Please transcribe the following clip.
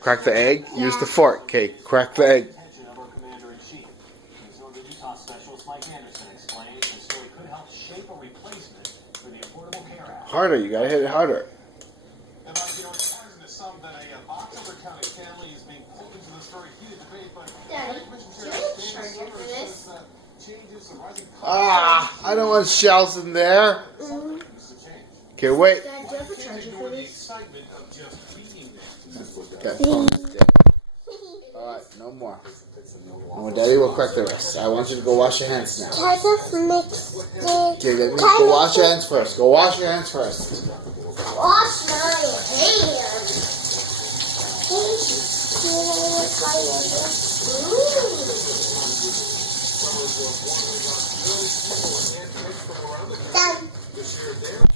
Crack the egg? Yeah. Use the fork, okay? Crack the egg. Harder, you gotta hit it harder. Daddy, do you have a charger for this? I don't want shells in there. Okay, wait. Dad, do you have a charger for this? Okay, alright, no more. Oh, Daddy will crack the rest. I want you to go wash your hands now. I just mixed it. Okay, let me go wash your hands first. Go wash your hands first. Wash my hands. Dad.